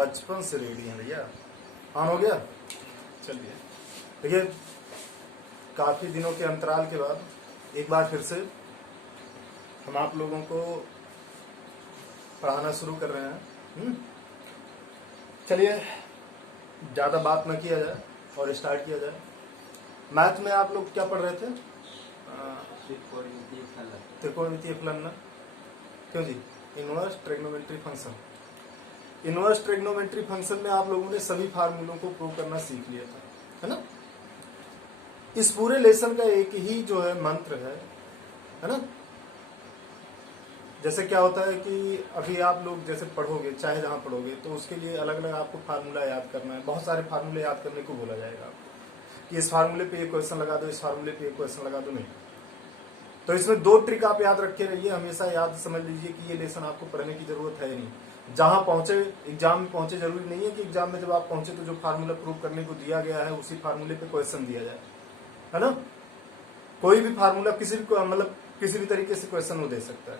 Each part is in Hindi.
बचपन से रेडी हैं भैया। ऑन हो गया? चलिए, देखिए काफ़ी दिनों के अंतराल के बाद एक बार फिर से हम आप लोगों को पढ़ाना शुरू कर रहे हैं। चलिए, ज़्यादा बात न किया जाए और स्टार्ट किया जाए। मैथ में आप लोग क्या पढ़ रहे थे? त्रिकोणमितीय फलन ना? क्यों जी? Inverse trigonometry function. Inverse trigonometry function में आप लोगों ने सभी फार्मूलों को प्रूव करना सीख लिया था, है ना? इस पूरे लेसन का एक ही जो है मंत्र है ना? जैसे क्या होता है कि अभी आप लोग जैसे पढ़ोगे, चाहे जहां पढ़ोगे, तो उसके लिए अलग अलग आपको फार्मूला याद करना है। बहुत सारे फार्मूले याद करने को बोला जाएगा कि इस फार्मूले पे ये क्वेश्चन लगा दो, इस फार्मूले पे ये क्वेश्चन लगा दो। नहीं, तो इसमें दो ट्रिक आप याद रखे रहिए, हमेशा याद समझ लीजिए कि ये लेसन आपको पढ़ने की जरूरत है नहीं। जहां पहुंचे, एग्जाम में पहुंचे, जरूरी नहीं है कि एग्जाम में जब आप पहुंचे तो जो फार्मूला प्रूव करने को दिया गया है उसी फार्मूले पे क्वेश्चन दिया जाए, है ना? कोई भी फार्मूला किसी भी मतलब किसी भी तरीके से क्वेश्चन वो दे सकता है।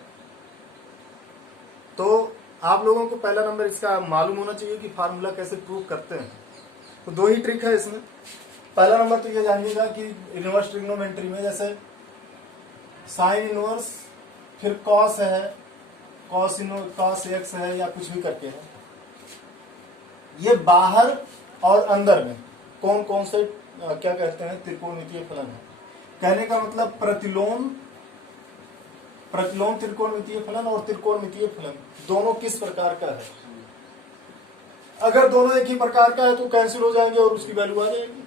तो आप लोगों को पहला नंबर इसका मालूम होना चाहिए कि फार्मूला कैसे प्रूव करते हैं। तो दो ही ट्रिक है इसमें। पहला नंबर तो ये जानिएगा कि इनवर्स ट्रिग्नोमेट्री में जैसे साइन इनवर्स, फिर कॉस है, कॉस एक्स है, या कुछ भी करके है, ये बाहर और अंदर में कौन कौन से क्या कहते हैं त्रिकोणमितीय फलन है। कहने का मतलब प्रतिलोम त्रिकोणमितीय फलन और त्रिकोणमितीय फलन दोनों किस प्रकार का है। अगर दोनों एक ही प्रकार का है तो कैंसिल हो जाएंगे और उसकी वैल्यू आ जाएगी।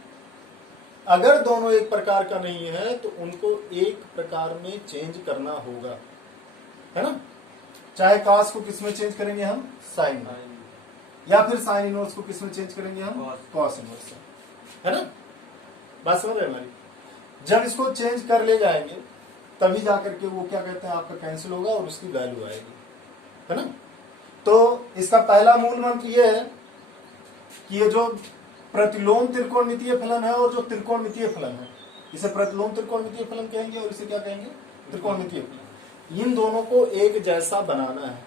अगर दोनों एक प्रकार का नहीं है तो उनको एक प्रकार में चेंज करना होगा, है ना? चाहे कॉस को किस में चेंज करेंगे हम? साइन में। या फिर साइन इनवर्स को किस में चेंज करेंगे हम? कॉस इनवर्स, है ना? बात समझ रहे हमारी? जब इसको चेंज कर ले जाएंगे तभी जाकर के वो क्या कहते हैं आपका कैंसिल होगा और उसकी वैल्यू आएगी, है ना? तो इसका पहला मूल मंत्र ये है कि ये जो प्रतिलोम त्रिकोणमितीय फलन है और जो त्रिकोणमितीय फलन है, इसे प्रतिलोम त्रिकोणमितीय फलन कहेंगे और इसे क्या कहेंगे? त्रिकोणमितीय फलन। इन दोनों को एक जैसा बनाना है,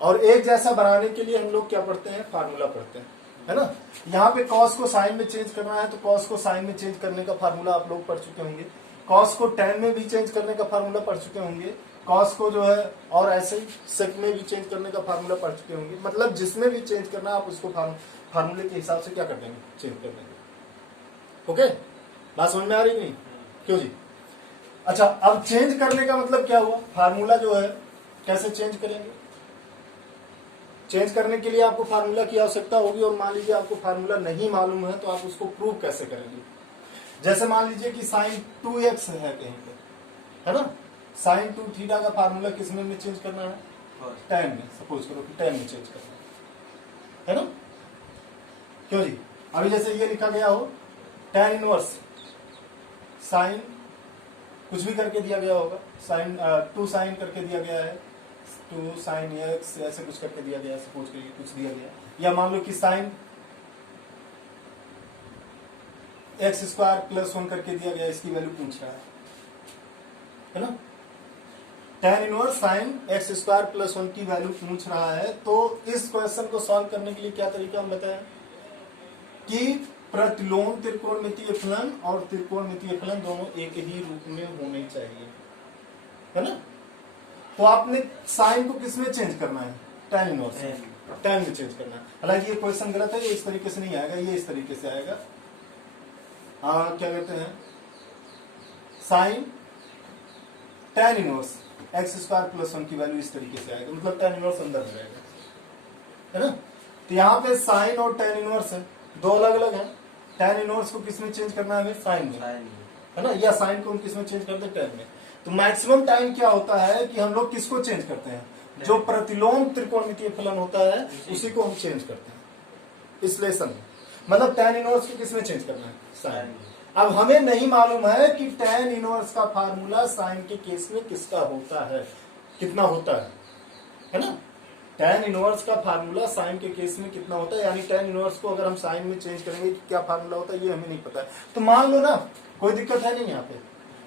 और एक जैसा बनाने के लिए हम लोग क्या पढ़ते हैं? फार्मूला पढ़ते हैं, है ना? यहाँ पे कॉस को साइन में चेंज करना है तो कॉस को साइन में चेंज करने का फार्मूला आप लोग पढ़ चुके होंगे। कॉस को टेन में भी चेंज करने का फार्मूला पढ़ चुके होंगे। कॉस को जो है और ऐसे ही सेक में भी चेंज करने का फार्मूला पढ़ चुके होंगे। मतलब जिसमें भी चेंज करना आप उसको फार्मूले के हिसाब से क्या कर देंगे? चेंज कर देंगे। ओके, बात समझ में आ रही नहीं? क्यों जी? अच्छा, अब चेंज करने का मतलब क्या हुआ? फार्मूला जो है कैसे चेंज करेंगे? चेंज करने के लिए आपको फार्मूला की आवश्यकता होगी, और मान लीजिए आपको फार्मूला नहीं मालूम है तो आप उसको प्रूव कैसे करेंगे? जैसे मान लीजिए कि साइन 2x है कहीं पे, है ना? साइन 2 थीटा का फार्मूला किस में चेंज करना है? tan में। सपोज करो कि tan में चेंज करना है ना? क्यों जी? अभी जैसे ये लिखा गया हो tan इनवर्स साइन कुछ भी करके दिया गया होगा, साइन 2 साइन करके दिया गया है, 2 साइन x ऐसे कुछ करके दिया गया है, सपोज करिए कुछ दिया गया, या मान लो कि साइन एक्स स्क्वायर प्लस 1 करके दिया गया, इसकी वैल्यू पूछ रहा है ना? tan inverse sine x square plus 1 की वैल्यू पूछ रहा है। तो इस क्वेश्चन को सॉल्व करने के लिए क्या तरीका हम बताएं कि प्रतिलोम त्रिकोणमितीय फलन और त्रिकोणमितीय फलन दोनों एक ही रूप में होने चाहिए, है ना? तो आपने साइन को किस में चेंज करना है? tan इनवर्स tan में चेंज करना है। हालांकि ये क्वेश्चन गलत है, ये इस तरीके से नहीं आएगा, ये इस तरीके से आएगा। क्या कहते हैं? Sine tan inverse x square plus 1 की वैल्यू इस तरीके से आएगा, मतलब tan इनवर्स अंदर में रहेगा, है ना? तो यहाँ पे साइन और tan इनवर्स है, दो अलग अलग है। tan इनवर्स को किस में चेंज करना है? साइन में, है ना? या साइन को हम किस में चेंज करते हैं? tan में। तो मैक्सिमम टाइम क्या होता है कि हम लोग किसको चेंज करते हैं? जो प्रतिलोम त्रिकोणमितीय फलन होता है उसी को हम चेंज करते हैं इस लेसन में। मतलब tan इनवर्स को किस में चेंज करना है? साइन। अब हमें नहीं मालूम है कि tan इनवर्स का फार्मूला साइन के केस में किसका होता है, कितना होता है ना? tan इनवर्स का फार्मूला साइन के केस में कितना होता है, यानी tan इनवर्स को अगर हम साइन में चेंज करेंगे क्या फार्मूला होता है ये हमें नहीं पता है। तो मान लो ना, कोई दिक्कत है नहीं यहाँ पे।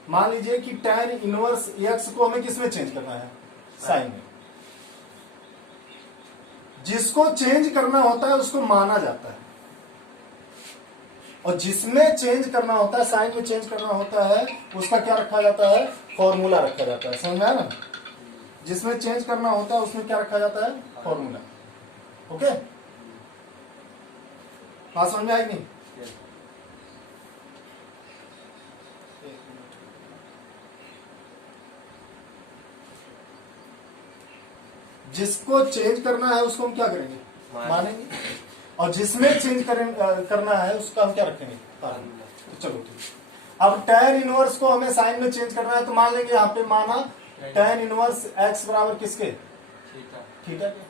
मान लीजिए कि tan इनवर्स x को हमें किस में चेंज करना है? साइन में। जिसको चेंज करना होता है उसको माना जाता है, और जिसमें चेंज करना होता है, साइन में चेंज करना होता है, उसका क्या रखा जाता है? फॉर्मूला रखा जाता है। समझ में आया ना? जिसमें चेंज करना होता है उसमें क्या रखा जाता है? फॉर्मूला। ओके, बात समझ में आई नहीं? जिसको चेंज करना है उसको हम क्या करेंगे? मानेंगे। और जिसमें चेंज करना है उसका हम क्या रखेंगे? तो चलो ठीक। अब tan इनवर्स को हमें साइन में चेंज करना है तो मान लेंगे यहाँ पे माना tan इनवर्स x बराबर किसके? थीटा के।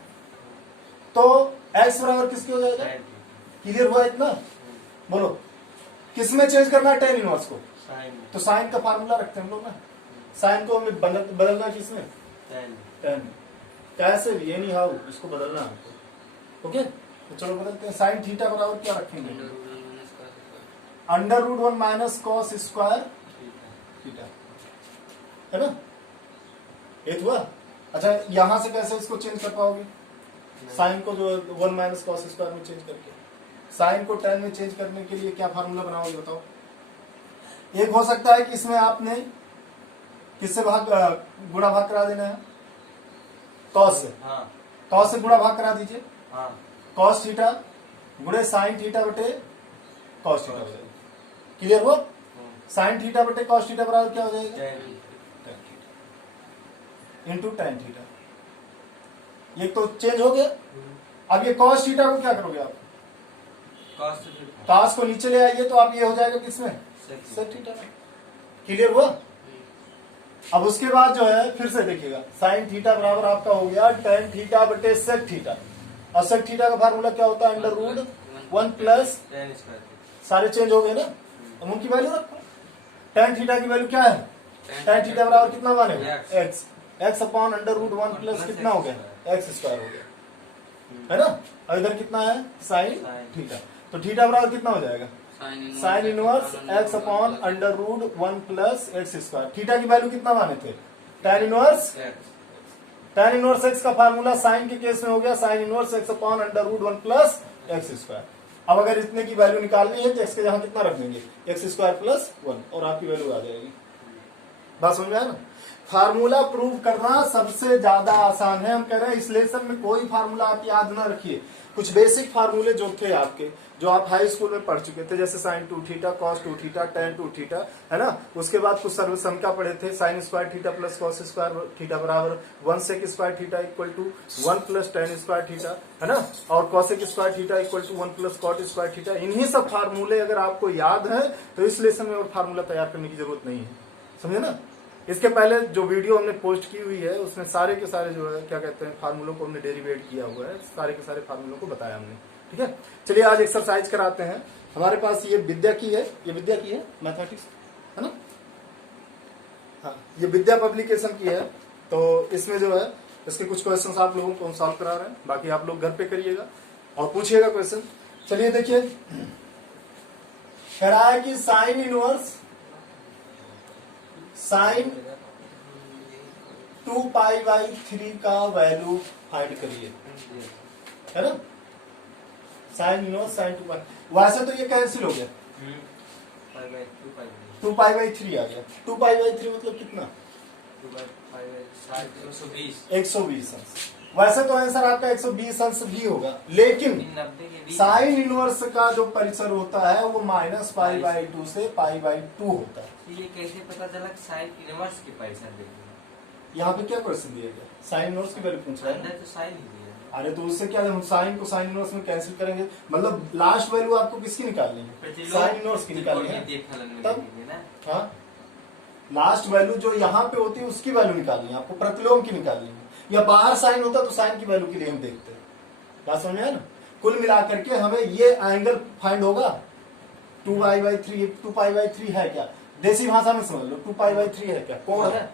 तो x बराबर किसके हो जाएगा? क्लियर हुआ इतना? बोलो, किसमें चेंज करना है tan इनवर्स को? तो साइन का फार्मूला रखते हैं हम लोग ना। साइन को हमें बदलना किसमें? tan। कैसे भी, एनी हाउ इसको बदलना हमको। ओके, तो चलो बदलते हैं। साइन थीटा बराबर क्या रखेंगे? Under root 1 minus cos square theta, है ना? एक हुआ। अच्छा, यहां से कैसे इसको चेंज कर पाओगे? साइन को जो 1 माइनस कॉस स्क्वायर में चेंज करके, साइन को tan में चेंज करने के लिए क्या फार्मूला बनाओगे बताओ? एक हो सकता है कि इसमें आपने किससे गुणा भाग करा देना है? कॉस से। कॉस से गुणा भाग करा दीजिए। कॉस थीटा गुणे साइन थीटा बटे कॉस थीटा हो जाएगा। क्लियर हो? साइन थीटा बटे कॉस थीटा बराबर क्या हो जाएगा? Into tan theta. ये तो चेंज हो गया। अब ये कॉस थीटा को क्या करोगे आप? कॉस को नीचे ले आइए तो आप ये हो जाएगा किसमें? सेक थीटा में। क्लियर हुआ? अब उसके बाद जो है फिर से देखिएगा, साइन थीटा बराबर आपका हो गया tan थीटा बटे सेक थीटा। और सेक थीटा का फार्मूला क्या होता है? अंडर रूट 1 प्लस, सारे चेंज हो गए ना? अब उनकी वैल्यू रखो। tan थीटा की वैल्यू क्या है? tan थीटा बराबर कितना मानेगा? x। x upon under root 1 plus कितना हो गया? x स्क्वायर हो गया, है ना? और इधर कितना है? Sine theta. तो थीटा बराबर कितना हो जाएगा? Sine inverse x upon under root 1 plus x square. Theta की वैल्यू कितना माने थे? tan इनवर्स x का फार्मूला साइन के केस में हो गया sine inverse x upon under root 1 plus x square. अब अगर इतने की वैल्यू निकालनी है तो x के जहां कितना रख देंगे? एक्स स्क्वायर प्लस 1 और आपकी वैल्यू आ जाएगी। बात समझ में आया ना? फार्मूला प्रूव करना सबसे ज्यादा आसान है। हम कह रहे हैं इस लेसन में कोई फार्मूला आप याद ना रखिए, कुछ बेसिक फार्मूले जो थे आपके, जो आप हाई स्कूल में पढ़ चुके थे, जैसे sine 2 theta, cos 2 theta, tan 2 theta, है ना? उसके बाद कुछ सर्वसंख्या पढ़े थे, sine square theta plus cos square theta बराबर 1 sec square theta equal to 1 plus tan square theta, है ना? और cosec square theta equal to 1 plus cot square theta. इन्हीं सब फार्मूले अगर आपको याद है तो इस लेसन में और फार्मूला तैयार करने की जरूरत नहीं है। समझे ना? इसके पहले जो वीडियो हमने पोस्ट की हुई है उसमें सारे के सारे जो है क्या कहते हैं फार्मूलों को हमने डेरिवेट किया हुआ है, सारे के सारे फार्मूलों को बताया हमने। ठीक है, चलिए आज एक्सरसाइज कराते हैं। हमारे पास ये विद्या की है, ये विद्या की है मैथमेटिक्स, है ना? हाँ, ये विद्या पब्लिकेशन की है। तो इसमें जो है इसके कुछ क्वेश्चंस आप लोगों को हम सॉल्व करा रहे हैं, बाकी आप लोग घर पे करिएगा और पूछिएगा क्वेश्चन। चलिए देखिए, कह रहा है कि साइन इनवर्स साइन 2π/3 का वैल्यू फाइंड करिए, है ना? साइन इनवर्स साइन 2π, वैसे तो ये कैंसिल हो गया, 2π/3 आ गया। 2π/3 मतलब कितना? 120 अंश। वैसे तो आंसर आपका 120 अंश भी होगा, लेकिन साइन इनवर्स का जो परिसर होता है वो -π/2 से π/2 होता है। ये कैसे पता चला साइन इनवर्स के परिसर देखिए? यहाँ पे क्या क्वेश्चन दिया गया? साइन इनवर्स की वैल्यू पूछ रहा है। अंदर तो साइन ही दिया। अरे तो उससे क्या, हम साइन को साइन इनवर्स में कैंसिल करेंगे, मतलब लास्ट वैल्यू आपको किसकी निकालनी है? साइन इनवर्स की निकालनी है। तब हाँ, लास्ट वैल्यू जो यहाँ पे होती है उसकी वैल्यू निकालनी है आपको, प्रतिलोम की निकालनी है। या बाहर साइन होता तो साइन की वैल्यू के लिए हम देखते हैं। बात समझ में आया ना? कुल मिलाकर के हमें ये एंगल फाइंड होगा 2π/3 है क्या? देसी भाषा में समझ लो, 2π/3 है क्या? कोण है।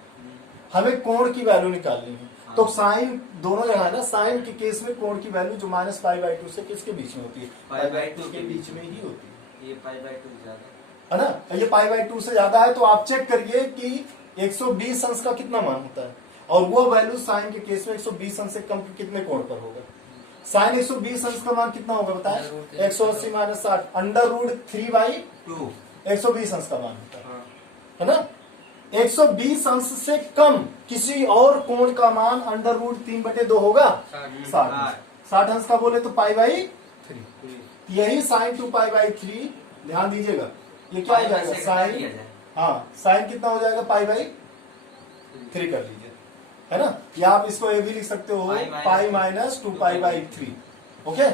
हमें कोण की वैल्यू निकालनी है। तो साइन दोनों जगह है ना, साइन के केस में कोण की वैल्यू जो -π/2 से किसके बीच में होती है? π/2 के बीच में ही होती है। ये π/2 ज्यादा है ना? ये π/2 से ज्यादा है तो आप चेक करिए कि 120 अंश का कितना मान होता है, और वो वैल्यू साइन के केस में 120 अंश से कम कितने कोण पर होगा। साइन 120 अंश का मान कितना होगा बताए? 180 माइनस 60 अंडर रूट 3/2 120 अंश का मान होता हाँ। है ना। 120 अंश से कम किसी और कोण का मान अंडर रूट 3/2 होगा 60 अंश का बोले तो π/3। यही साइन 2π/3 ध्यान दीजिएगा, ये क्या हो जाएगा साइन, हाँ साइन कितना हो जाएगा π/3 कर लीजिए, है ना। या आप इसको ये भी लिख सकते हो पाई माइनस 2π/3, ओके।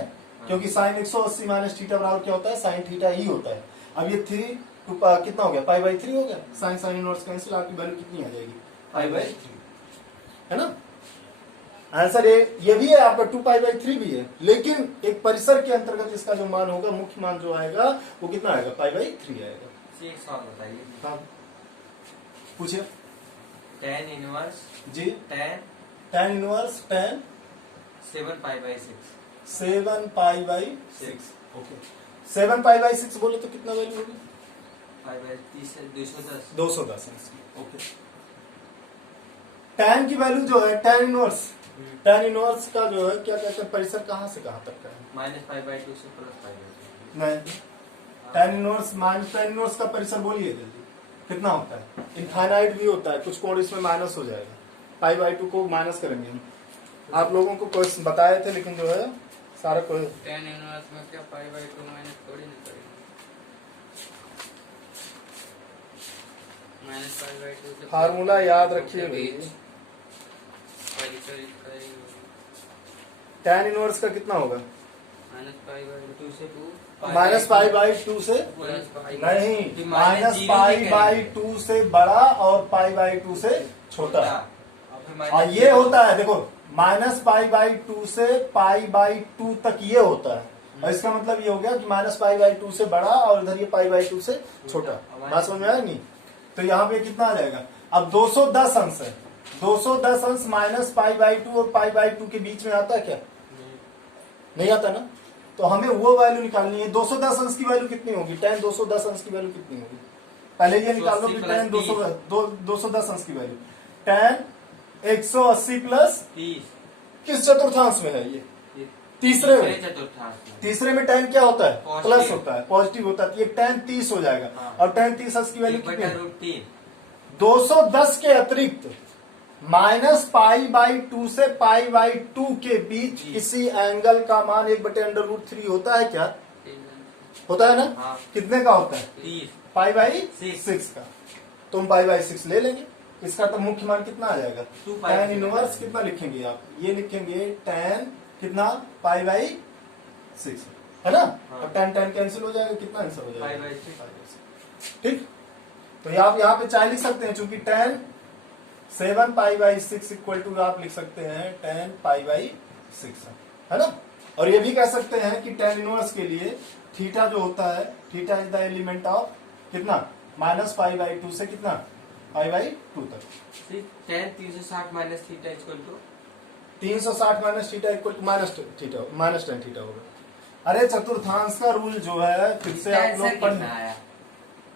क्योंकि साइन 180 माइनस थीटा बराबर क्या होता है? साइन थीटा ही होता है। अब ये 3 कितना हो गया? π/3 हो गया। साइन साइन इनवर्स कैंसिल, आपकी वैल्यू कितनी आ जाएगी? π/3, है ना। आंसर ये भी है आपका 2π/3 भी है, लेकिन एक परिसर के अंतर्गत इसका जो मान होगा, मुख्य मान जो आएगा वो कितना आएगा? π/3 आएगा। एक सवाल बताइए। हाँ पूछिए। tan इनवर्स जी tan इनवर्स tan 7π/6 7π/6, ओके। 7π/6 बोले तो कितना वैल्यू होगी? π/30 से 210 210 ओके। tan की वैल्यू जो है tan इनवर्स का जो है क्या कहते हैं, परिसर कहां से कहां तक का है? -π/2 से +π/2। नहीं, tan इनवर्स का परिसर बोलिए जल्दी कितना होता है? इनफाइनाइट भी होता है, कुछ कोण इसमें माइनस हो जाएगा, π/2 को माइनस करेंगे हम। आप लोगों को क्वेश्चन बताए थे, लेकिन जो है सारा कोई tan इनवर्स में क्या π/2 माइनस थोड़ी ना करेंगे, -π/2 से फार्मूला याद रखिए भाई। tan इनवर्स का कितना होगा? -π/2 से 2 -π/2 से नहीं, -π/2 से बड़ा और π/2 से छोटा। और ये होता है देखो, -π/2 से π/2 तक ये होता है, और इसका मतलब ये हो गया कि -π/2 से बड़ा और इधर ये π/2 से छोटा। बात समझ में आया नहीं? तो यहाँ पे कितना आ जाएगा? अब 210 अंश है, 210 अंश -π/2 और π/2 के बीच में आता है क्या? नहीं आता ना। तो हमें वो वैल्यू निकालनी है। 210 अंश की वैल्यू कितनी होगी? tan 210 अंश की वैल्यू कितनी होगी? पहले ये निकाल लो कि tan 210 अंश की वैल्यू। tan 180 प्लस 30 किस चतुर्थांश में है? ये तीसरे में। चतुर्थांश। तीसरे में tan क्या होता है? Positive। प्लस होता है, पॉजिटिव होता है। तो ये tan 30 हो जाएगा। हाँ। और tan 30 अंश की वैल्यू कितनी है? √3 210 के अतिरिक्त -π/2 से π/2 के बीच किसी एंगल का मान 1/√3 होता है क्या? होता है ना। हाँ। कितने का होता है? 30 π/6 का। तो हम π/6 ले लेंगे। इसका तो मुख्य मान कितना आ जाएगा? 2π tan इनवर्स कितना लिखेंगे आप? ये लिखेंगे tan कितना? π/6, है ना। हाँ। अब tan कैंसिल हो जाएगा, कितना आंसर हो जाएगा? π/6। ठीक। तो आप यहाँ पे चाहे लिख सकते हैं, चूंकि tan 7π/6 इक्वल टू आप लिख सकते हैं tan π/6, है ना। और ये भी कह सकते हैं कि tan इनवर्स के लिए थीटा जो होता है, theta is the element of कितना? -π/2 से कितना? π/2 तक। tan 360 minus theta equal to 360 minus theta equal to minus tan theta होगा। अरे चतुर्थांश का रूल जो है, फिर से आप लोग पढ़, आया,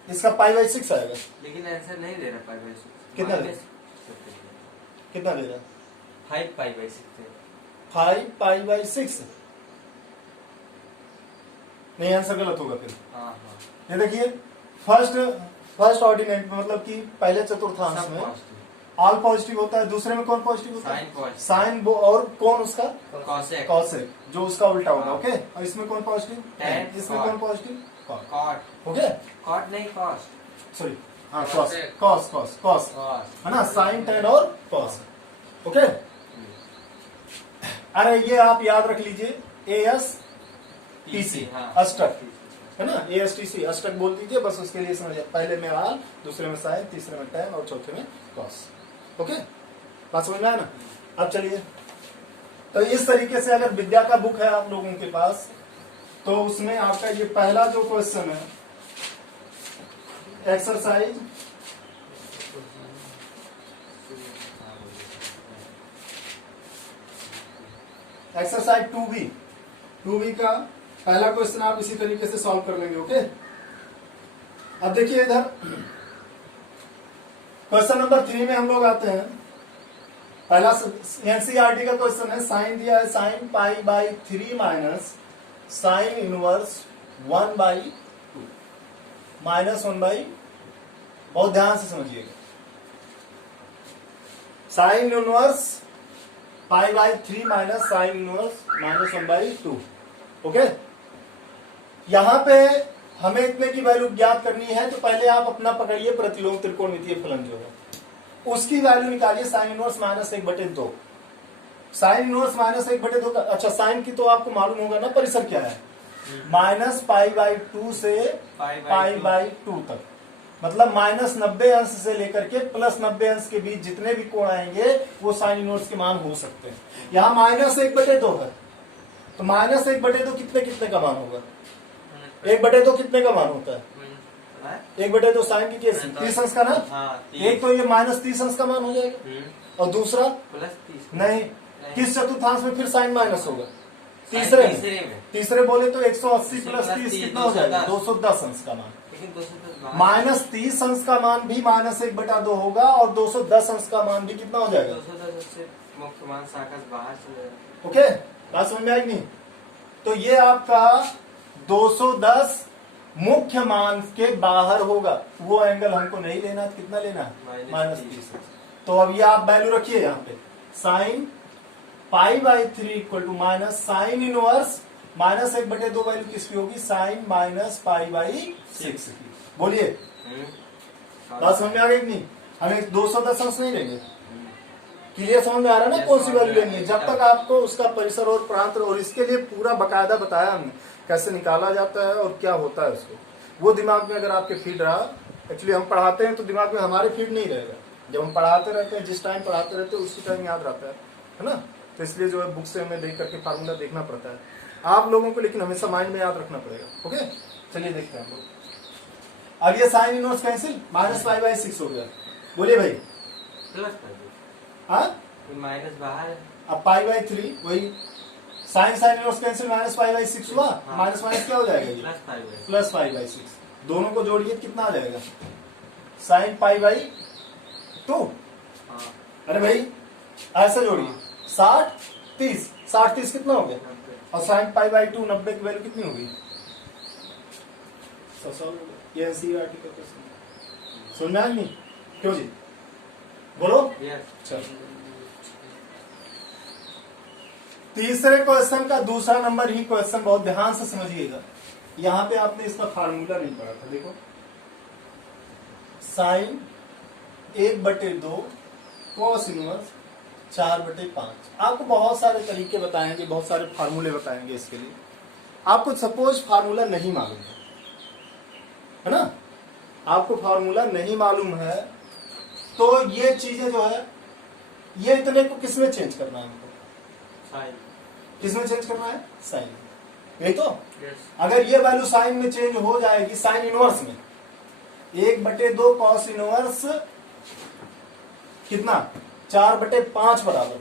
इसका π/6 आएगा। लेकिन आंसर नहीं दे रहा π/6। कितना दे? कितना दे रहा है? 5π/6 5π/6। नहीं, आंसर गलत होगा फिर। हाँ। ये देखिए, फर्स्ट ऑर्डिनेट में मतलब कि पहले चतुर्थांश में ऑल पॉजिटिव होता है, दूसरे में कौन पॉजिटिव होता है? साइन और कौन उसका? कॉसेक, जो उसका उल्टा होगा, ओके। और इसमें कौन पॉजिटिव? tan, इसमें कौन पॉजिटिव? कॉट। ओके, कॉट नहीं कॉस्ट। सॉरी, हाँ कॉस, है ना। साइन tan और कॉस, ओके। अरे ये आप याद रख लीजिए, ASTC, अष्टक, है ना। ASTC अष्टक बोल दीजिए, बस उसके लिए समझ। पहले में आल, दूसरे में साइन, तीसरे में tan और चौथे में कॉस, ओके। बात समझ में आया ना। अब चलिए, तो इस तरीके से अगर विद्या का बुक है आप लोगों के पास, तो उसमें आपका ये पहला जो क्वेश्चन है, एक्सरसाइज एक्सरसाइज 2B का पहला क्वेश्चन आप इसी तरीके से सॉल्व कर लेंगे, ओके। अब देखिए इधर क्वेश्चन नंबर 3 में हम लोग आते हैं। पहला एनसीईआरटी का क्वेश्चन है, साइन दिया है sine pi by 3 minus sine inverse 1/2 -1/, बहुत ध्यान से समझिएगा, sine inverse pi by 3 minus sine inverse -1/2। Okay, यहां पे हमें इतने की वैल्यू ज्ञात करनी है, तो पहले आप अपना पकड़िए प्रतिलोम त्रिकोणमितीय फलन जो है उसकी वैल्यू निकालिए, साइन इनवर्स -1/2। साइन इनवर्स -1/2 का, अच्छा साइन की तो आपको मालूम होगा ना परिसर क्या है, -π/2 से π/2 तक, मतलब -90 अंश से लेकर के +90 अंश के बीच जितने भी कोण आएंगे वो साइन इनवर्स के मान हो सकते हैं। यहाँ -1/2 है, तो -1/2 कितने कितने का मान होगा, 1/2 कितने का मान होता है, 1/2 साइन की केस 30 अंश का ना, एक तो ये -30 अंश का मान हो जाएगा और दूसरा +30 नहीं, किस चतुर्थांश में फिर साइन माइनस होगा, तीसरे तीसरे बोले तो 180 + 30 कितना हो जाएगा, 210 अंश का मान। लेकिन 210 -30 अंश का मान भी -1/2 होगा और 210 अंश का मान भी कितना हो जाएगा, 210 से मुख्य मान शाखा से बाहर चले जाएगा। ओके, बात समझ में आएगी नहीं, तो ये आपका 210 मुख्य मान के बाहर होगा, वो एंगल हमको नहीं लेना, कितना लेना है, -30। तो अब ये आप वैल्यू रखिए यहाँ पे, sine π/3 equal to minus sine inverse -1/2 value किसकी होगी, साइन -π/6 की। बोलिए, बात समझ में आ गई कि नहीं, हमें 210 अंश नहीं लेंगे, क्लियर समझ में आ रहा है ना, कौन सी वैल्यू लेनी है, जब तक आपको उसका परिसर और प्रांत, और इसके लिए पूरा बकायदा बताया हमने कैसे निकाला जाता है और क्या होता है उसको, वो दिमाग में अगर आपके फीड रहा, एक्चुअली हम पढ़ाते हैं तो दिमाग में हमारे फीड नहीं रहेगा, जब हम पढ़ाते रहते हैं जिस टाइम पढ़ाते रहते हैं उसी टाइम याद रहता है ना, तो इसलिए जो है बुक से हमें देख करके फार्मूला देखना पड़ता है आप लोगों को, लेकिन हमेशा माइंड में याद रखना पड़ेगा। ओके, चलिए देखते हैं हम लोग। अब ये साइन इनवर्स कैंसिल, -π/6 हो गया, बोलिए भाई, हाँ माइनस बाहर है, अब π/3 वही साइन इनवर्स कैंसिल, -π/6 हुआ, माइनस माइनस क्या हो जाएगा ये, +π/6, दोनों को जोड़िए कितना आ जाएगा, साइन π/2। अरे भाई ऐसा जोड़िए, 60 30 60 30 कितना हो गया, और साइन π/2 90 की वैल्यू कितनी होगी, ये एनसीईआरटी का क्वेश्चन सुनना है नहीं, क्यों जी बोलो। चलो तीसरे क्वेश्चन का दूसरा नंबर ही क्वेश्चन, बहुत ध्यान से समझिएगा, यहां पे आपने इसका फार्मूला नहीं पढ़ा था, देखो साइन 1/2 कॉस इनवर्स 4/5। आपको बहुत सारे तरीके बताएंगे, बहुत सारे फार्मूले बताएंगे इसके लिए। आपको सपोज फार्मूला नहीं मालूम है ना, आपको फार्मूला नहीं मालूम है, तो ये चीजें जो है ये इतने को किसमें चेंज करना है हमको, साइन, किसमें चेंज करना है, साइन, यही तो। Yes. अगर ये वैल्यू साइन में चेंज हो जाएगी, साइन इनवर्स में 1/2 कॉस इनवर्स कितना 4/5 बराबर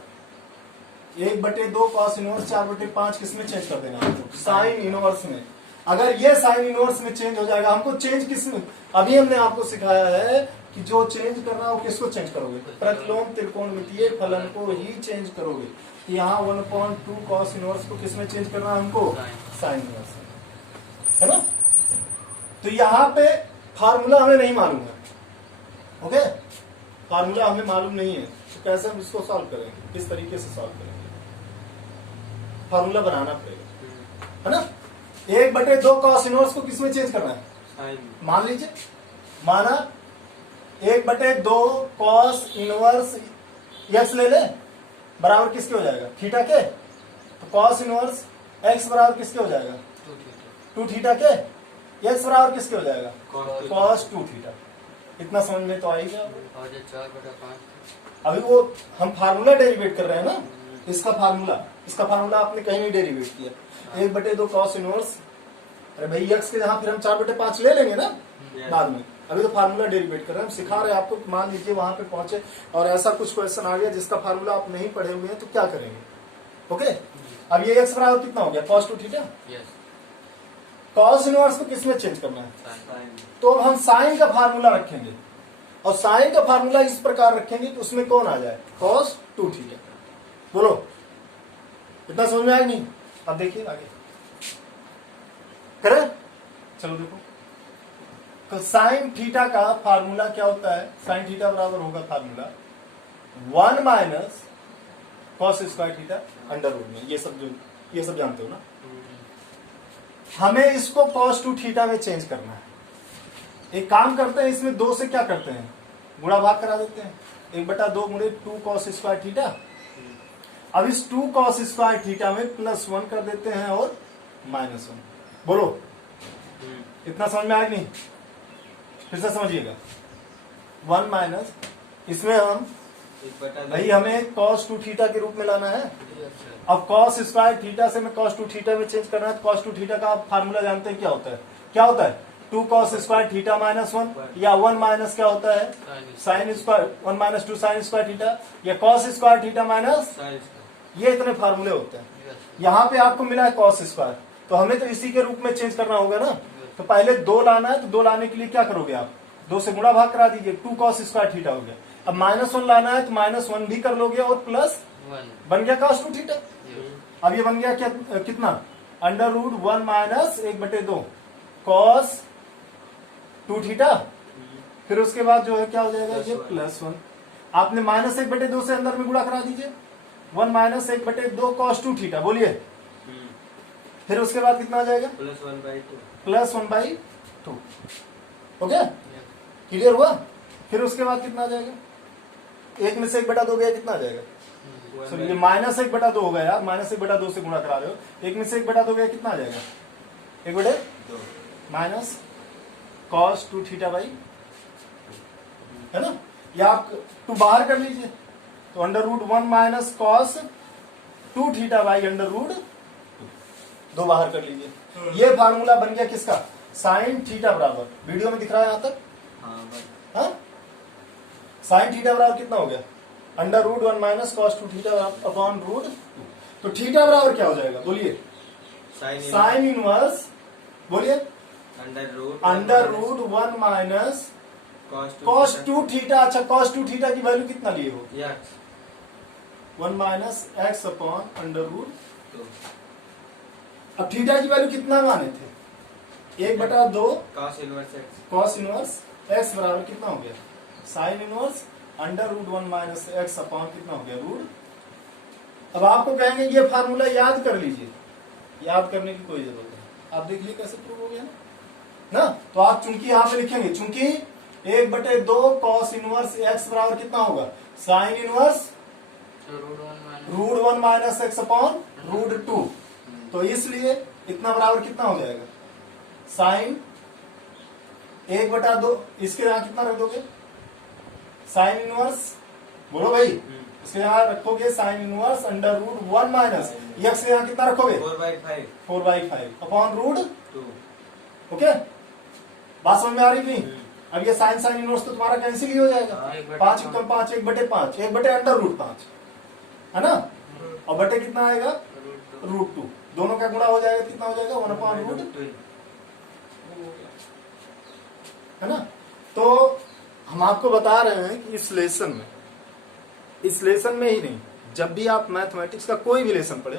1/2 कॉस इनवर्स 4/5 किसमें चेंज कर देना हमको, साइन इनवर्स में। अगर ये साइन इनवर्स में चेंज हो जाएगा, हमको चेंज किसमें, अभी हमने आपको सिखाया है कि जो चेंज करना हो किसको चेंज करोगे, प्रतिलोम त्रिकोणमितीय फलन को ही चेंज करोगे। यहाँ 1/2 कॉस इनवर्स को किसमें चेंज करना है हमको, साइन इनवर्स में, है ना। तो यहाँ पे फार्मूला हमें नहीं मालूम है, ओके, फार्मूला हमें मालूम नहीं है, तो कैसे हम इसको सॉल्व करेंगे, किस तरीके से सॉल्व करेंगे, फार्मूला बनाना पड़ेगा, है ना। 1/2 कॉस इनवर्स को किसमें चेंज करना है, साइन, मान लीजिए, माना 1/2 कॉस इनवर्स एक्स ले ले, बराबर किसके हो जाएगा, थीटा के, तो कॉस इनवर्स एक्स बराबर किसके हो जाएगा, 2 थीटा के, एक्स बराबर किसके हो जाएगा, कॉस 2 थीटा। इतना समझ में तो आएगा। और जो 4/5 अभी वो हम फार्मूला डेरिवेट कर रहे हैं ना, इसका फार्मूला आपने कहीं नहीं डेरिवेट किया। 1/2 कॉस इनवर्स, अरे भाई एक्स के जहां फिर हम 4/5 ले लेंगे ना बाद में, अभी तो फार्मूला डेरिवेट कर रहे हैं, हम सिखा रहे हैं आपको। मान लीजिए वहां पे पहुंचे और ऐसा कुछ क्वेश्चन आ गया जिसका फार्मूला आप नहीं पढ़े हुए हैं, तो क्या करेंगे, ओके। अब ये एक्स बराबर कितना हो गया, cos 2 theta, yes cos inverse को किसमें चेंज करना है, साइन, तो अब हम साइन का फार्मूला रखेंगे, और साइन का फार्मूला इस प्रकार रखेंगे कि उसमें कौन आ जाए, कॉस 2 थीटा। बोलो इतना समझ में आया नहीं? अब देखिए आगे करें, चलो देखो। तो साइन थीटा का फार्मूला क्या होता है? साइन थीटा बराबर होगा formula 1 minus cos square theta under root में। ये सब जानते हो ना? हमें इसको कॉस 2 थीटा में चेंज करना है। एक काम करते हैं, इसमें 2 से क्या करते हैं? गुणा भाग करा देते हैं। 1/2 गुणे 2 कॉस स्क्वायर थीटा। अब इस 2 कॉस स्क्वायर थीटा में +1 कर देते हैं और -1। बोलो इतना समझ में आया नहीं? फिर से समझिएगा। 1 माइनस इसमें हम भाई हमें cos 2 थीटा के रूप में लाना है। अब cos स्क्वायर थीटा से मैं cos 2 थीटा में चेंज करना है। तो cos 2 थीटा का आप फार्मूला जानते हैं क्या होता है? क्या होता है? 2 cos स्क्वायर थीटा -1 या 1 माइनस क्या होता है? Sine square 1 minus 2 sign square theta या cos स्क्वायर थीटा माइनस, ये इतने फार्मूले होते हैं। यहाँ पे आपको मिला है cos स्क्वायर, तो हमें तो इसी के रूप में चेंज करना होगा ना। तो पहले 2 लाना है, तो 2 लाने के लिए क्या करोगे आप? 2 से गुणा भाग करा दीजिए, 2 cos स्क्वायर थीटा हो गया। अब -1 लाना है तो -1 भी कर लोगे और प्लस बन गया cos 2 थीटा। अब ये बन गया क्या? कितना? Under root 1 minus 1/2 cos 2 theta. फिर उसके बाद जो है क्या हो जाएगा? ये +1। आपने -1/2 से अंदर में गुणा करा दीजिए। 1 माइनस 1/2 cos 2 थीटा। बोलिए फिर उसके बाद कितना आ जाएगा? +1/2। ओके, क्लियर हुआ? फिर उसके बाद कितना आ जाएगा? 1 में से 1/2 गया, कितना आ जाएगा? सॉरी, ये -1/2 हो गया यार। -1/2 से गुणा करा रहे हो। 1 में से 1/2 गया, कितना आ जाएगा? 1/2 माइनस cos 2 थीटा बाई, है ना? या आप 2 बाहर कर लीजिए, तो under root 1 minus cos 2 theta by under root 2 बाहर कर लीजिए। ये फार्मूला बन गया किसका? साइन थीटा बराबर, वीडियो में दिख रहा है यहां तक? हाँ, साइन थीटा बराबर कितना हो गया? Under root 1 minus cos 2 theta upon root 2। तो थीटा बराबर क्या हो जाएगा? बोलिए साइन इनवर्स, बोलिए under root 1 minus cos 2 theta. अच्छा, cos 2 थीटा की वैल्यू कितना लिए हो? 1 minus x upon under root 2। अब थीटा की वैल्यू कितना माने थे? 1/2 cos इनवर्स x बराबर कितना हो गया? Sine inverse under root 1 minus x upon कितना हो गया? रूट। अब आपको कहेंगे ये फार्मूला याद कर लीजिए। याद करने की कोई जरूरत नहीं, आप देखिए कैसे प्रूव हो गया ना। तो आप चूंकि यहां पे लिखेंगे, चूंकि 1/2 cos इनवर्स x बराबर कितना होगा? Sine inverse root 1 minus x upon root 2। तो इसलिए इतना बराबर कितना हो जाएगा? साइन 1/2, इसके यहां कितना रख दोगे? साइन इनवर्स, बोलो भाई, इसके यहां रखोगे sine inverse under root 1 minus x के यहां कितना रखोगे? 4/5 अपॉन रूट 2। ओके, बात समझ में आ रही नहीं? अब ये साइन साइन इनवर्स तो तुम्हारा कैंसिल ही हो जाएगा। 5 कम 5 1/5 1/अंडर रूट 5, है ना? और बटे कितना आएगा? रूट 2। दोनों का गुणा हो जाएगा, कितना हो जाएगा? 1 अपॉन रूट 2, है ना? तो हम आपको बता रहे हैं कि इस लेसन में ही नहीं, जब भी आप मैथमेटिक्स का कोई भी लेसन पढ़े,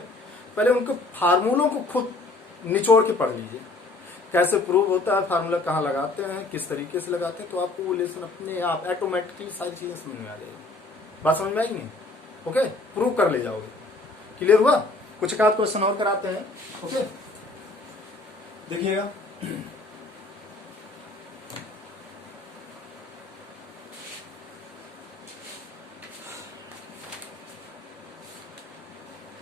पहले उनको फार्मूलों को खुद निचोड़ के पढ़ लीजिए। कैसे प्रूव होता है, फार्मूला कहाँ लगाते हैं, किस तरीके से लगाते हैं, तो आपको वो लेसन अपने आप ऑटोमेटिकली सारी चीजें समझ में आ जाएगी। बात समझ में आई नहीं? ओके, प्रूव कर ले जाओगे। क्लियर हुआ? कुछ एक आध क्वेश्चन और कराते हैं। ओके, देखिएगा।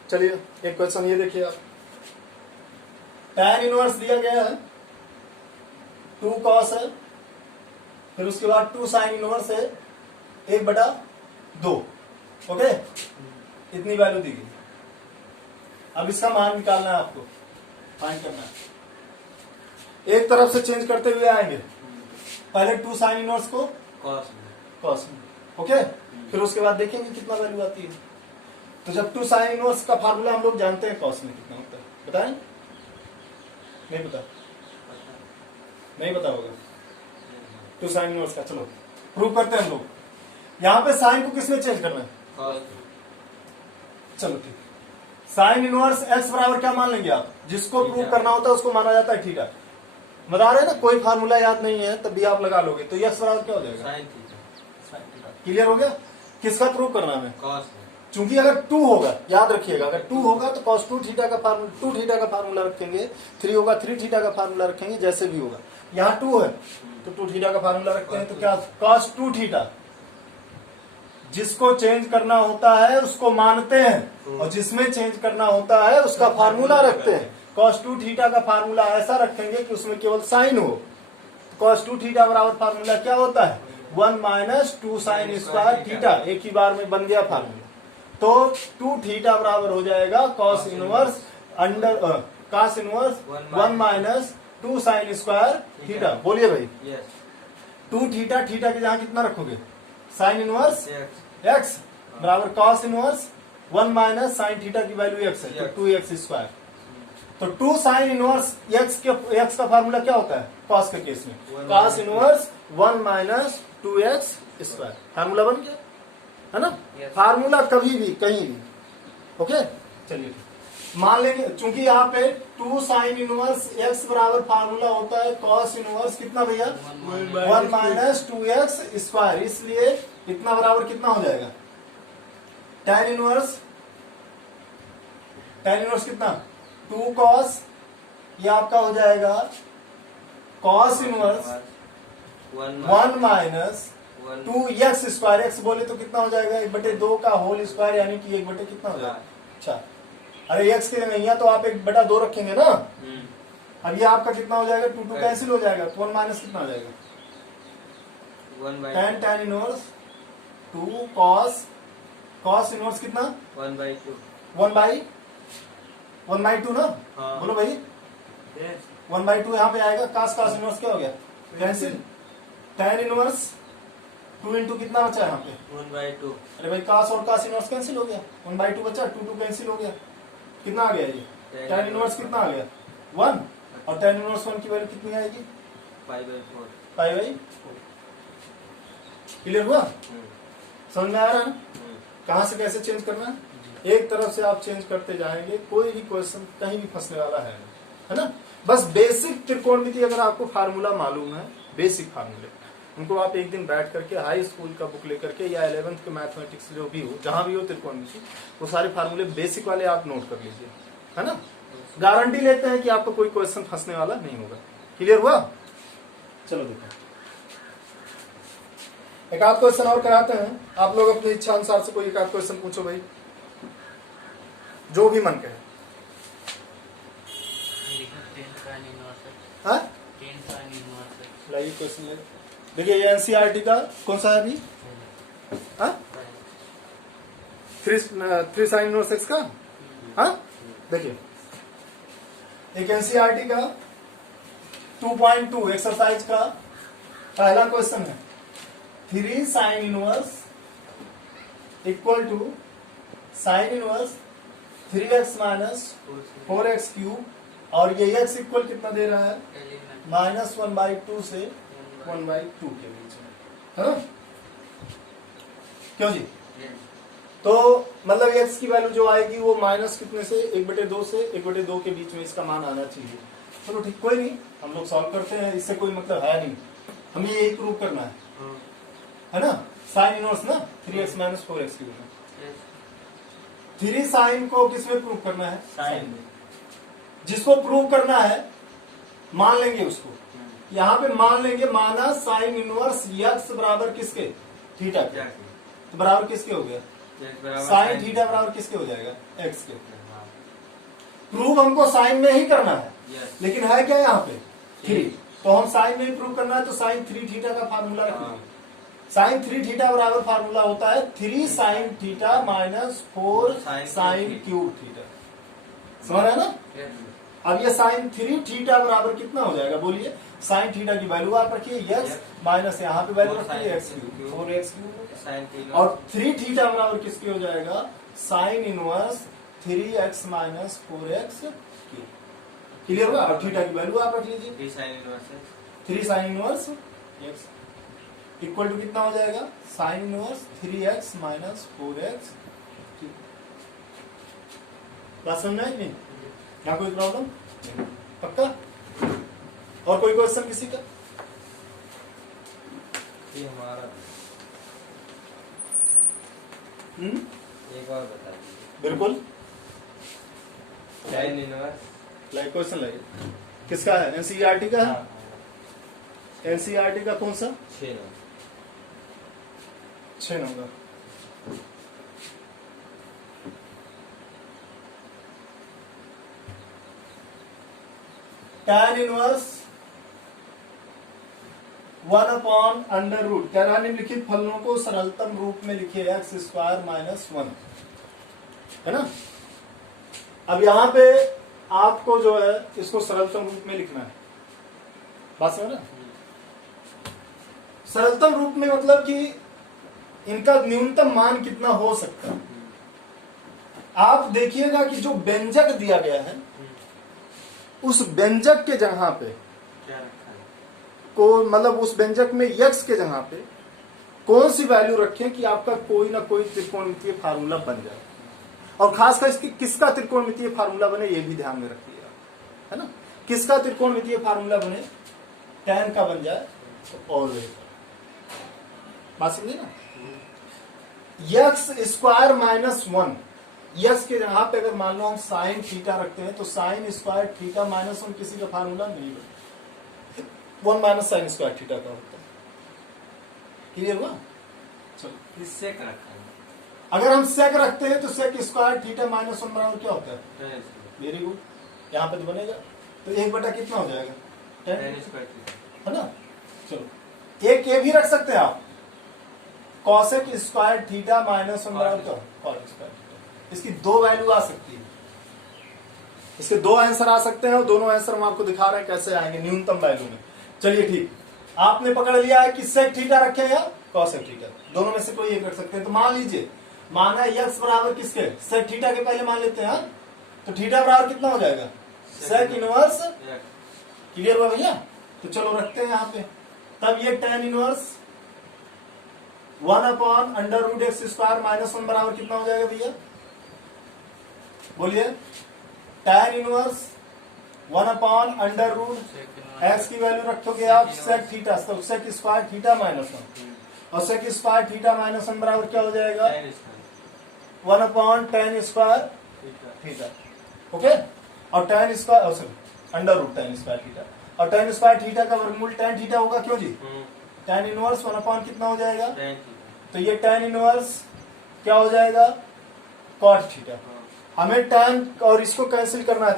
चलिए एक क्वेश्चन ये देखिए आप। tan इनवर्स दिया गया है, 2 cos है, फिर उसके बाद 2 sin इनवर्स है 1/2। ओके, इतनी वैल्यू दी गई। अब इसका मान निकालना है, आपको फाइंड करना है। एक तरफ से चेंज करते हुए आएंगे। पहले 2 sin इनवर्स को cos में, ओके, फिर उसके बाद देखेंगे कितना वैल्यू आती है। तो जब 2 sin इनवर्स का फार्मूला हम लोग जानते हैं, cos में कितना होता है, बताएं? नहीं पता? नहीं पता होगा 2 sin इनवर्स का। चलो प्रूव करते हैं हम लोग। यहाँ पे साइन को किसमें चेंज करना है? चलो ठीक, साइन इनवर्स एक्स बराबर क्या मान लेंगे आप, जिसको प्रूव करना होता है उसको माना जाता है थीटा। बता रहे हैं ना, कोई फार्मूला याद नहीं है तब भी आप लगा लोगे, तो एक्स बराबर क्या हो जाएगा, साइन थीटा। क्लियर हो गया। किसका प्रूव करना है, कॉस चूंकि अगर 2 होगा, याद रखिएगा, अगर 2 होगा तो cos 2 थीटा का फार्मूला 2 थीटा का फार्मूला रखेंगे, 3 होगा 3 थीटा का फार्मूला रखेंगे, जैसे भी होगा। यहाँ 2 है तो 2 थीटा का फार्मूला रखते हैं, तो क्या cos 2 थीटा, जिसको चेंज करना होता है उसको मानते हैं और जिसमें चेंज करना होता है उसका फार्मूला रखते हैं। cos 2 थीटा का फार्मूला ऐसा रखेंगे कि उसमें केवल साइन हो। cos 2 थीटा बराबर फार्मूला क्या होता है, 1 माइनस 2 साइन स्क्वायर थीटा, एक ही बार में बन गया फार्मूला। तो 2 थीटा बराबर हो जाएगा cos inverse under cos inverse 1 minus 2 sign square theta. बोलिए भाई, यस 2 थीटा, थीटा के जहां कितना रखोगे, साइन इनवर्स एक्स एक्स बराबर cos inverse 1 minus sine theta की वैल्यू एक्स है, तो 2x स्क्वायर। तो 2 साइन इनवर्स एक्स का फार्मूला क्या होता है cos के केस में, cos inverse 1 minus 2x square. Formula बन गया है ना, फार्मूला कभी भी कहीं भी। ओके चलिए, मान लेंगे चूंकि यहाँ पे 2 साइन इनवर्स एक्स बराबर फार्मूला होता है cos इनवर्स कितना भैया, 1 माइनस 2x स्क्वायर, इसलिए इतना बराबर कितना हो जाएगा, tan इनवर्स कितना 2 cos, ये आपका हो जाएगा cos inverse 1 minus 2x square, x बोले तो कितना हो जाएगा 1/2 का होल स्क्वायर, यानी कि 1/, कितना हो जाएगा, अच्छा अरे x के नहीं है तो आप 1/2 रखेंगे ना। अब ये आपका कितना हो जाएगा, 2 कैंसिल हो जाएगा, तो 1 माइनस कितना हो जाएगा, 10 इनवर्स 2 cos इनवर्स कितना 1/2 ना, हाँ। बोलो भाई 1/2 यहाँ पे आएगा, cos इनवर्स क्या हो गया, कैंसिल, tan इनवर्स 2 इंटू कितना बचा यहाँ पे, 1/2 अरे भाई cos और cos इनवर्स कैंसिल हो गया, 1/2 बचा, 2 कैंसिल हो गया, कितना आ गया ये, tan इनवर्स कितना आ गया 1, और tan इनवर्स 1 की वैल्यू कितनी आएगी, पाई। क्लियर हुआ, समझ में आ रहा है ना, कहां से कैसे चेंज करना है, एक तरफ से आप चेंज करते जाएंगे, कोई भी क्वेश्चन कहीं भी फंसने वाला है ना। बस बेसिक त्रिकोणमिति अगर आपको फार्मूला मालूम है, बेसिक फार्मूले, उनको आप एक दिन बैठ करके हाई स्कूल का बुक लेकर के या 11th के मैथमेटिक्स जो भी हो, जहां भी हो त्रिकोणमिति, वो सारे फार्मूले बेसिक वाले आप नोट कर लीजिए, है ना। गारंटी लेते हैं कि आपको कोई क्वेश्चन फंसने वाला नहीं होगा। क्लियर हुआ, चलो देखो एक आध क्वेश्चन और कराते हैं, आप लोग अपनी इच्छा अनुसार से कोई एक आध क्वेश्चन पूछो भाई, जो भी मन कहे। हाँ लाइए क्वेश्चन ले, देखिए ये एनसीईआरटी का कौन सा है अभी, हाँ 3 साइन इनवर्स एक्स का, हाँ देखिए एक एनसीईआरटी का 2.2 एक्सरसाइज का पहला क्वेश्चन है, 3 sine inverse equal to sine inverse 3x minus 4x cube, और ये x इक्वल कितना दे रहा है, -1/2 से 1/2 के बीच में, है ना, क्यों जी, तो मतलब x की वैल्यू जो आएगी वो माइनस कितने से 1/2 से 1/2 के बीच में इसका मान आना चाहिए। चलो ठीक, कोई नहीं, हम लोग सॉल्व करते हैं, इससे कोई मतलब है नहीं, हमें यही प्रूव करना है ना, साइन इनवर्स ना 3x माइनस 4x क्यूब में, 3 साइन को किसमें प्रूव करना है, साइन में, जिसको प्रूव करना है मान लेंगे उसको, यहाँ पे मान लेंगे माना साइन इनवर्स x बराबर किसके, थीटा के, तो बराबर किसके हो गया, साइन थीटा बराबर किसके हो जाएगा, x के। प्रूव हमको साइन में ही करना है, लेकिन है क्या यहाँ पे 3, तो हम साइन में ही प्रूव करना है, तो साइन 3 थीटा का फार्मूला रखेंगे, साइन 3 थीटा बराबर फार्मूला होता है 3 sine theta minus 4 sine cube theta, समझ रहे हैं ना। अब ये साइन 3 थीटा बराबर कितना हो जाएगा, बोलिए, साइन थीटा की वैल्यू आप रखिए x माइनस यहाँ पे वैल्यू रखिए x क्यूब, 4x क्यूब, और 3 थीटा बराबर किसके हो जाएगा, sine inverse 3x minus 4x cube. Clear हुआ, अब थीटा की वैल्यू आप रख लीजिए, 3 sine inverse x equal to कितना हो जाएगा, sine inverse 3x minus 4x। बात समझ में आई नहीं? यहाँ कोई प्रॉब्लम? पक्का? और कोई क्वेश्चन किसी का? ये हमारा एक और बता दीजिए। बिल्कुल। tan इनवर्स लाइक क्वेश्चन लाइए। किसका है? एनसीईआरटी का है? एनसीईआरटी का कौन सा? 6 नंबर। tan inverse 1/√। क्या निम्नलिखित फलनों को सरलतम रूप में लिखिए x² - 1, है ना? अब यहां पे आपको जो है इसको सरलतम रूप में लिखना है। बात समझ रहे हैं? सरलतम रूप में मतलब कि इनका न्यूनतम मान कितना हो सकता है। आप देखिएगा कि जो व्यंजक दिया गया है उस व्यंजक के जगह पे क्या रखा है? को मतलब उस व्यंजक में यक्स के जगह पे कौन सी वैल्यू रखें कि आपका कोई ना कोई त्रिकोणमितीय फार्मूला बन जाए। और खासकर इसकी किसका त्रिकोणमितीय फार्मूला बने ये भी ध्यान में रखिएगा, है ना? किसका त्रिकोणमितीय फार्मूला बने? tan का बन जाए तो ऑलवेज। बात समझे ना? x² - 1 यक्स के जगह पे अगर मान लो हम साइन थीटा रखते हैं तो साइन स्क्वायर थीटा माइनस 1 किसी का फार्मूला नहीं बने। 1 - sin स्क्वायर थीटा का होता है। क्लियर हुआ? चलो, इससे क्या रखा है? अगर हम सेक रखते हैं तो सेक स्क्वायर थीटा माइनस 1 बराबर क्या होता है? tan square. Very good. यहाँ पे तो बनेगा तो 1 बटा कितना हो जाएगा? tan square theta. है ना? चलो, एक ये भी रख सकते हैं आप, कॉसेक स्क्वायर थीटा माइनस 1 बराबर क्या? Cot square theta. इसकी 2 वैल्यू आ सकती है। इसके 2 आंसर आ सकते हैं और दोनों आंसर हम आपको दिखा रहे हैं कैसे आएंगे न्यूनतम वैल्यू में। चलिए ठीक, आपने पकड़ लिया है कि सेक थीटा रखें या कॉसेक थीटा, दोनों में से कोई एक रख सकते हैं। तो मान लीजिए, माना x बराबर किसके? सेक थीटा के पहले मान लेते हैं। हाँ? तो थीटा बराबर कितना हो जाएगा? Sec inverse. क्लियर हुआ भैया? तो चलो रखते हैं यहाँ पे। तब ये tan इनवर्स 1/√x² - 1 बराबर कितना हो जाएगा भैया? बोलिए। tan इनवर्स 1/√x की वैल्यू रखोगे आप सेक थीटा, तो सेक स्क्वायर थीटा माइनस 1, और सेक स्क्वायर थीटा माइनस 1 बराबर क्या हो जाएगा? 1/tan square theta. ओके? और tan square sorry √tan square theta, और tan स्क्वायर थीटा का वर्गमूल tan थीटा होगा। क्यों जी? tan इनवर्स 1 कितना हो जाएगा? तो ये tan इनवर्स क्या हो जाएगा? cot theta. हमें tan और इसको कैंसिल करना है।